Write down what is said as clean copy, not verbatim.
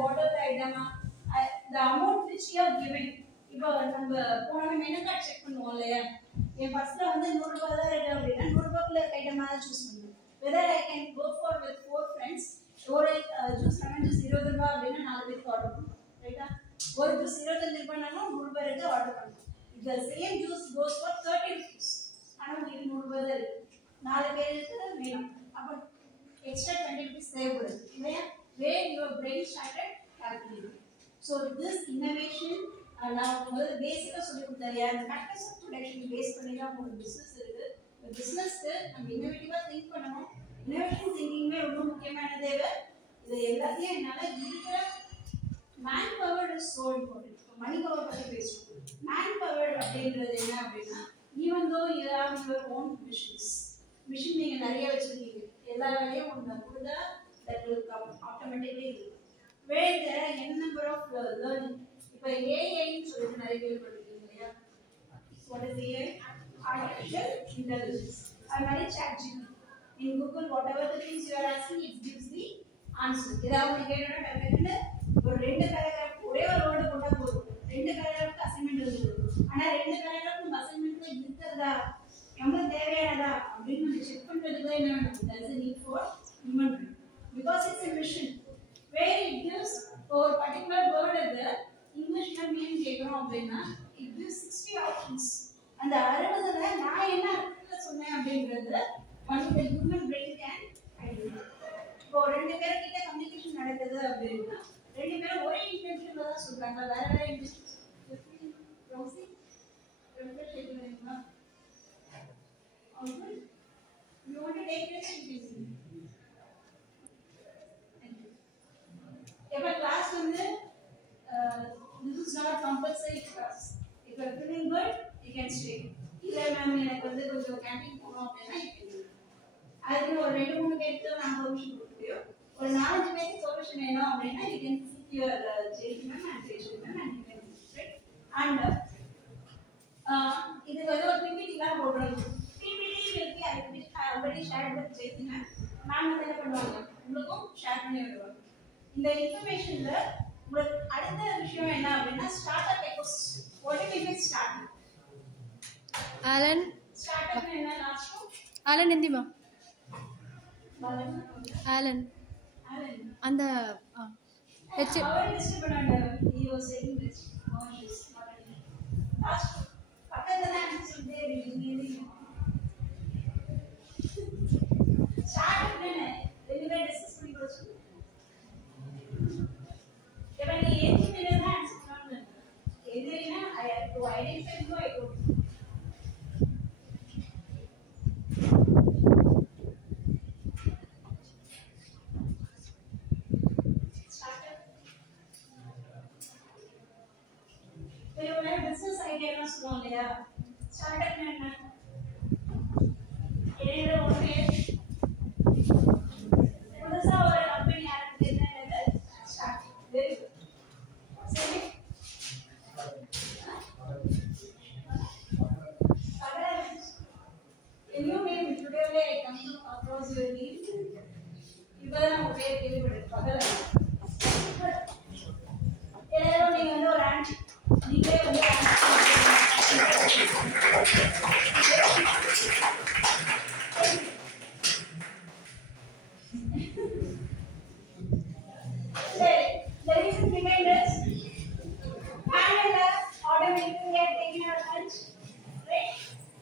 what are the item, the amount which you are giving. இப்போ நம்ம போன menu card check பண்ணுவோம் இல்லையா, என் பர்ஸ்ல வந்து 100 ரூபாய் தான் இருக்கு அப்படின்னா 100 ரூபாய்க்குள்ள ஐட்டமா தான் சூஸ் பண்ணுவேன். whether I can go for with 4 friends, ஒரு ஜூஸ் லெமன் ஜூஸ் 20 ரூபாய் அப்படின்னா 4 பேருக்கு ஆர்டர் பண்ணுவோம், ரைட்டா? ஒரு ஜூஸ் 25 ரூபாய்னாலும் 100 பேருக்கு ஆர்டர் பண்ணுவோம். the same juice goes for 30 rupees, ஆனா உங்களுக்கு 100 ரூபாய் தான் இருக்கு, 4 பேருக்கு வேணும், அப்ப extra 20 rupees தேவைப்படுது இல்லையா? where your brain started calculating. so this innovation நான் முதல்ல பேசிக்கா சொல்லி கொடுத்தேன், அந்த ஃபேக்டர்ஸ் ஆஃப் ப்ரொடக்ஷன் பேஸ் பண்ணி தான் ஒரு பிசினஸ் இருக்கு. இந்த பிசினஸ்க்கு நம்ம இன்னோவேட்டிவா திங்க் பண்ணணும். இன்னோவேஷன் திங்கிங்மே ரொம்ப முக்கியமான தேவை. இது எல்லாத்தையும் என்னால இருக்கிற man power is so important. Money power பத்தி பேசுறோம். மேன் பவர் அப்படின்றது என்ன அப்படின்னா, even though you have your own machine நீங்க நிறைய வச்சிருக்கீங்க, எல்லா வேலையும் ஒன்று கொடுத்தா that will come automatically. where there are n number of learning. இப்போ AI ன்னு சொல்லிட்டு நிறைய பேர் படிக்கிறீங்க இல்லையா? what is AI? artificial intelligence. மாதிரி ChatGPT. in Google whatever the things you are asking, it gives the answer. ஏதாவது கேட்டா டக்குன்னு ஒரு 2 பேராகிராஃப் ஒரே ஒரு வேர்ட் போட்டா போதும், 2 பேராகிராஃப்க்கு அசைன்மெண்ட் எழுதுறது. ஆனா 2 பேராகிராஃப் நம்ம அசைன்மெண்ட்ல இருக்கிறதா நமக்கு தேவையானதா அப்படின்னு நம்ம செக் பண்றதுக்கு தான் என்ன வேணும்? there is a need for human brain, because it's a mission where it gives for particular word the English meaning கேக்குறோம் அப்படின்னா it gives 60 options. அந்த 60ல நான் என்ன அர்த்தத்துல சொன்னேன் அப்படின்றது only the human brain can identify. இப்போ 2 பேர் கிட்ட கம்யூனிகேஷன் நடக்குது அப்படின்னா 2 பேரும் ஒரே இன்டென்ஷன்ல தான் சொல்றாங்க, வேற வேற இன்டென்ஷன். ரோசி ரெஃப்ரெஷ் பண்ணிடுங்க. Okay, you want to take this easy. If a class வந்து this is not compulsory class. if you are feeling good, you can stay. இல்ல மேம் எனக்கு வந்து கொஞ்சம் கேண்டீன் போகணும் அப்படின்னா you can do. அதுக்கு ஒரு 2-3 பேருக்கு நான் பெர்மிஷன் கொடுத்துருக்கோம். ஒரு 4-5 பேருக்கு பெர்மிஷன் வேணும் அப்படின்னா you can seek your JD ma'am and JD ma'am and you can do it. And இது வந்து ஒரு PPT தான் போடுறோம். PPT will be I already shared with JD ma'am. Ma'am வந்து என்ன பண்ணுவாங்க, உங்களுக்கும் ஷேர் பண்ணி விடுவாங்க. இந்த இன்ஃபர்மேஷன்ல உங்களுக்கு அடுத்த விஷயம் என்ன அப்படின்னா startup ecosystem. what do you mean startup? Alan startup என்ன லாஸ்ட்? Alan இந்திமா Alan அந்த வெச்சு அவர் லிஸ்ட் பண்ணாங்க. he was saying this last பக்கத்துல தான் சொல்லிட்டே இருக்கீங்க. ஸ்டார்ட்அப் என்ன ரெண்டுமே டிஸ்கஸ் பண்ணி போச்சு. When the engineer has problem, engineer I have to identify who I go. Startup. When you have business idea na சொல்றோம் இல்லையா? Startup என்ன? ஏதோ ஒண்ணு புதுசா ஒரு கம்பெனி ஆரம்பிக்கிறது start. Very good. Can you name today I come across your name? இப்பதான் நம்ம பேர் கேள்விப்பட்டேன். பகல எல்லாரும் நீங்க வந்து ஒரு ஆன்டி, நீங்களே வந்து